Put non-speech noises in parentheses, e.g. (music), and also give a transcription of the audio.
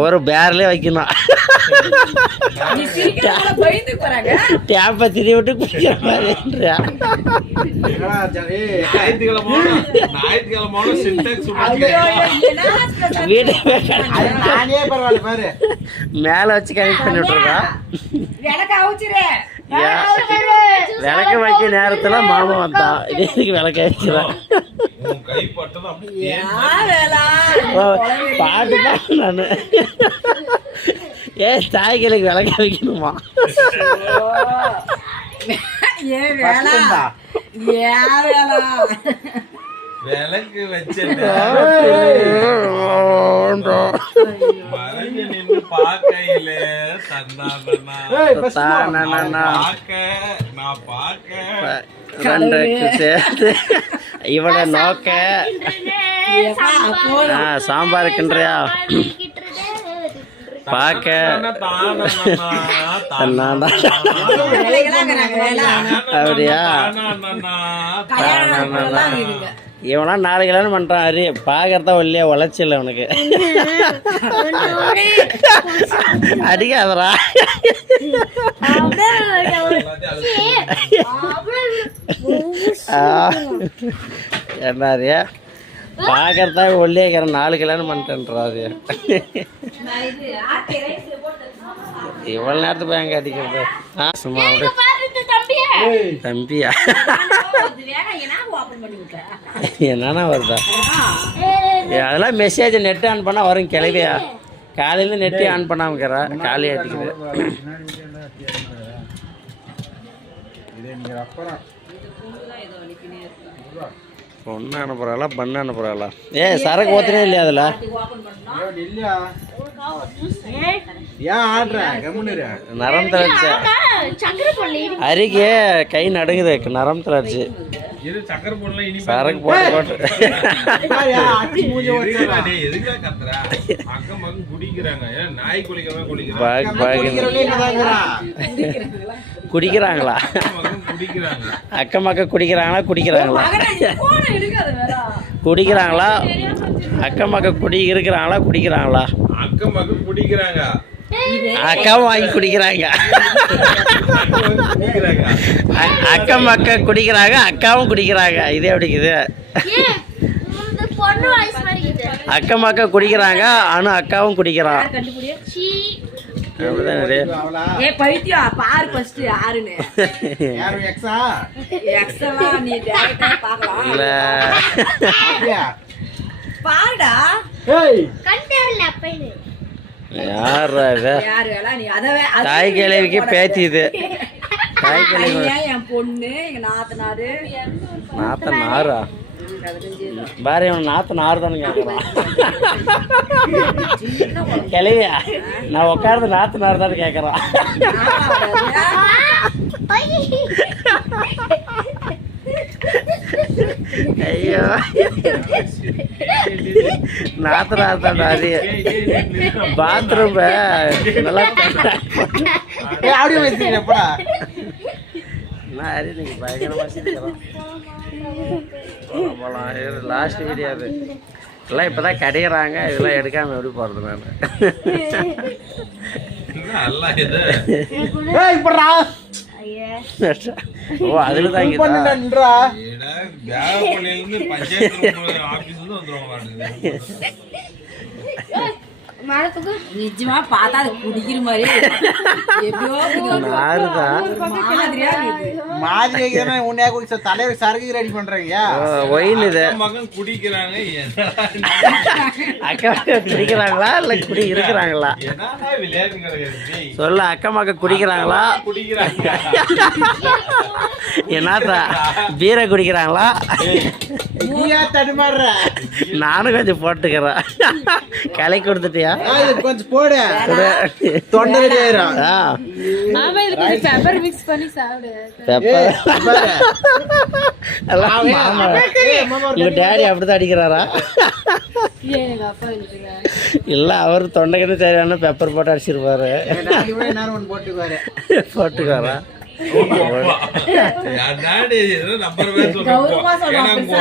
ஒரு பேர்லயே வைக்கணும். நீ சிரிக்கிறவங்கள பயந்து போறாங்க. டேப்பை திரி விட்டு குடிக்கிற பாரு. மேல வச்சு கனெக்ட் பண்ணி விட்டுருக்கா விளக்க. விளக்கு வைக்க நேரத்துல மாமா வந்தான். விளக்க வைக்கிறான் உன் கை பட்டது அப்படியே யார் வேலா? ஓ, பாட்டு பாட்டு நானு. ஏ தாய்களுக்கு விளக்க வைக்கணுமா? வேலா? வேலா? விளக்கு. பார்க்க நான் பார்க்க. சேர்த்து. இவனை நோக்க. ஆ, சாம்பாருக்குன்றியா பார்க்க. அப்படியா? இவனா நாலு கல்யாணம் பண்றான் அரி பாக்குறதா ஒல்லியா உழைச்சில்ல உனக்கு அடிக்காதடா ஆ. என்னது பாக்குறதா ஒல்லியா இருக்கிற நாலு கல்யாணம் பண்ணிட்டேன்றாரு இவ்வளவு நேரத்துக்கு போய் எங்க அடிக்கிறது. ஆ, சும்மா. தம்பியா. என்னன்னா வருதா? அதெல்லாம் மெசேஜ் நெட் ஆன் பண்ணா வரும் கிளவியா. காலையில நெட்டே ஆன் பண்ணாம இருக்கிறா. காலி அடிக்குது. பொண்ணு அனுப்புறாளா பண்ணு அனுப்புறாளா? ஏ சரக்கு ஊத்துனே இல்லையா அதுல. நரம் தளர்ச்சி அரிக்கே கை நடுங்குது நரம் தளர்ச்சி. இது சக்கரை சரக்கு போட்டு எதுக்குடா கத்துற? அக்கம் பக்கம் குடிக்கிறாங்க. நாய். குடிக்கிறாங்களா? அக்கம் பக்கம் குடிக்கிறாங்க. அக்கம் பக்கம் குடிக்கிறாங்களா? குடிக்கிறாங்களா. குடிக்கிறாங்களா? அக்கம் பக்கம் குடி இருக்கிறாங்களா? குடிக்கிறாங்களா? அக்கம் பக்கம் குடிக்கிறாங்க. அக்காவும் வாங்கி குடிக்கிறாங்க. அக்கம் பக்கம் குடிக்கிறாங்க அக்காவும் குடிக்கிறாங்க. இதே எப்படிக்குது பொண்ணு வாய்ஸ் மாதிரி இருக்குது. அக்கம் பக்கம் குடிக்கிறாங்க அனு அக்காவும் குடிக்கிறான்? பாருடா. ஏய், கண் தெரியல அப்பைன்னு. தாய் கிழவிக்கு பேத்தி இது தாய் (laughs) கிழவி. என் பொண்ணு எங்க நாத்தனாரு. நாத்த நாரா பாரு இவன் நாத்த நாறு தானே கேட்கறான் (laughs) கிளவியா நான் உட்கார்ந்து நாத்து நாறு தானே கேட்கறான் (laughs) ஐயோ. நாத்து நாறு தான் அது பாத்ரூம் நல்லா ஏய், அப்படியே வச்சிருக்க, எப்படா? நான் ஹரி நீங்க பயங்கரமா சிரிக்கிறோம் போகலாம் இது லாஸ்ட் வீடியோ அது. எல்லாம் இப்பதான் கிடைக்கிறாங்க இதெல்லாம் எடுக்காம எப்படி போறது நான். ஓ அதுல தான் நிஜமா பார்த்தா அது குடிக்கிற மாதிரி. மாதிரி உன்னையா குடிச்ச தலைவர் சரக்கு ரெடி பண்றீங்க ஒயின் இது. குடிக்கிறாங்க அக்கா குடிக்கிறாங்களா இல்ல குடி இருக்கிறாங்களா? சொல்ல அக்கா மக்கா குடிக்கிறாங்களா? குடிக்கிறாங்க. என்னத்தா? பீரை குடிக்கிறாங்களா? நீயா தடுமாறுற? நானும் கொஞ்சம் போட்டுக்கிறேன். கலை கொடுத்துட்டியா? கொஞ்சம் போடு. தொண்டை ரெடி ஆயிரும். ஆ. பெப்பர் மிக்ஸ் பண்ணி சாப்பிடு. உங்க டேடி அப்படிதான் அடிக்கிறாரா? இல்ல அவர் தொண்டைக்கிட்ட சரியான பெப்பர் போட்டு அடிச்சிருப்பாரு. போட்டுக்காரா டாடி (laughs)